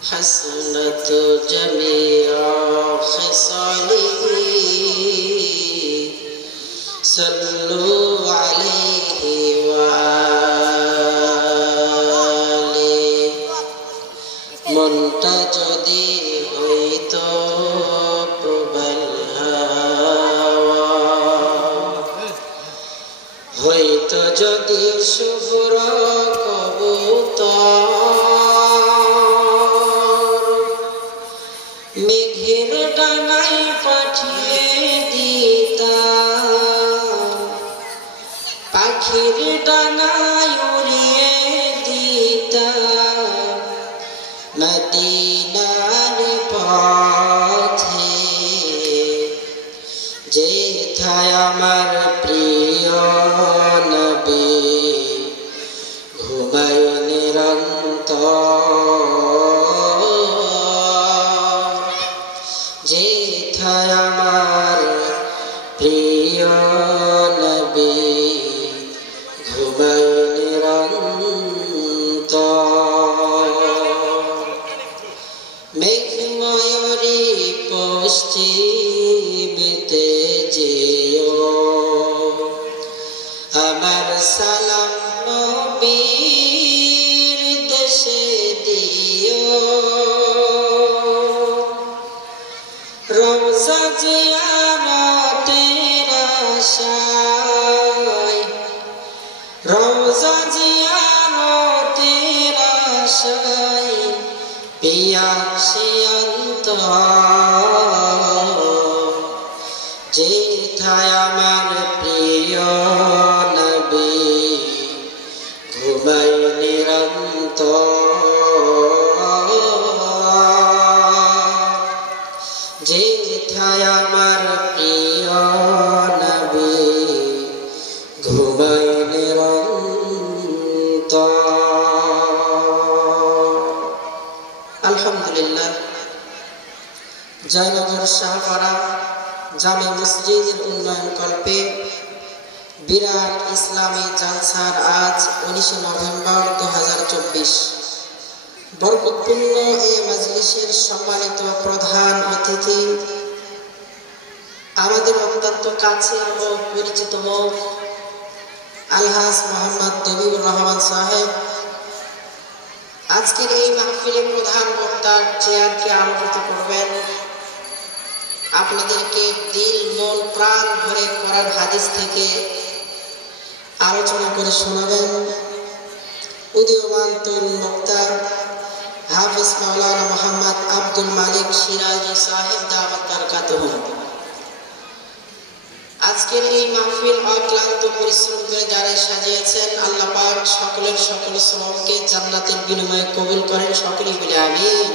حسنت جميع خصاله صلوا عليه وآله মনটা যদি হইত প্রবল হাওয়া হইত যদি শুভ্র কবুতর পাখির ডানায় উড়িয়ে দিতাম। মদিনার পথে যেথায় আমার প্রিয় নবী, ঘুমায় নিরন্তর। যেথায় আমার প্রিয় নবী পশ্চিমেতে যেও আমার সালাম নবীর দেশে দিও রোজা জিয়ারতের আশায় রোজা জিয়ারতের আশায় পিয়াসে অন্তর যেথায় আমার প্রিয় নবী ঘুমাই নিরন্তর যেথায় আমার প্রিয় নবী, ঘুমাই আলহামদুলিল্লাহ। জয়নগর শাহপাড়া জামে মসজিদের উন্নয়ন কল্পে বিরাট ইসলামী জালসার আজ উনিশে নভেম্বর দু হাজার চব্বিশ। বরকতপূর্ণ এই মজলিসের সম্মানিত প্রধান অতিথি, আমাদের অত্যন্ত কাছের ও পরিচিত মুখ আলহাজ মোহাম্মদ দবিউর রহমান সাহেব আজকের এই মাহফিলে প্রধান বক্তার চেয়ারকে আলোকিত করবেন। আপনাদেরকে দিল, মন, প্রাণ ভরে করার হাদিস থেকে আলোচনা করে শোনাবেন। উদীয়মান তরুণ বক্তা, হাফিজ মাওলানা মোহাম্মদ আব্দুল মালিক সিরাজি সাহেব দাওয়াত বারকাতুহু। আজকের এই মাহফিল অক্লান্ত পরিশ্রম করে যারা পাক সকলের সকল শ্রমকে জান্নাতের বিনিময়ে কবুল করেন সকলেই বলে আমিন।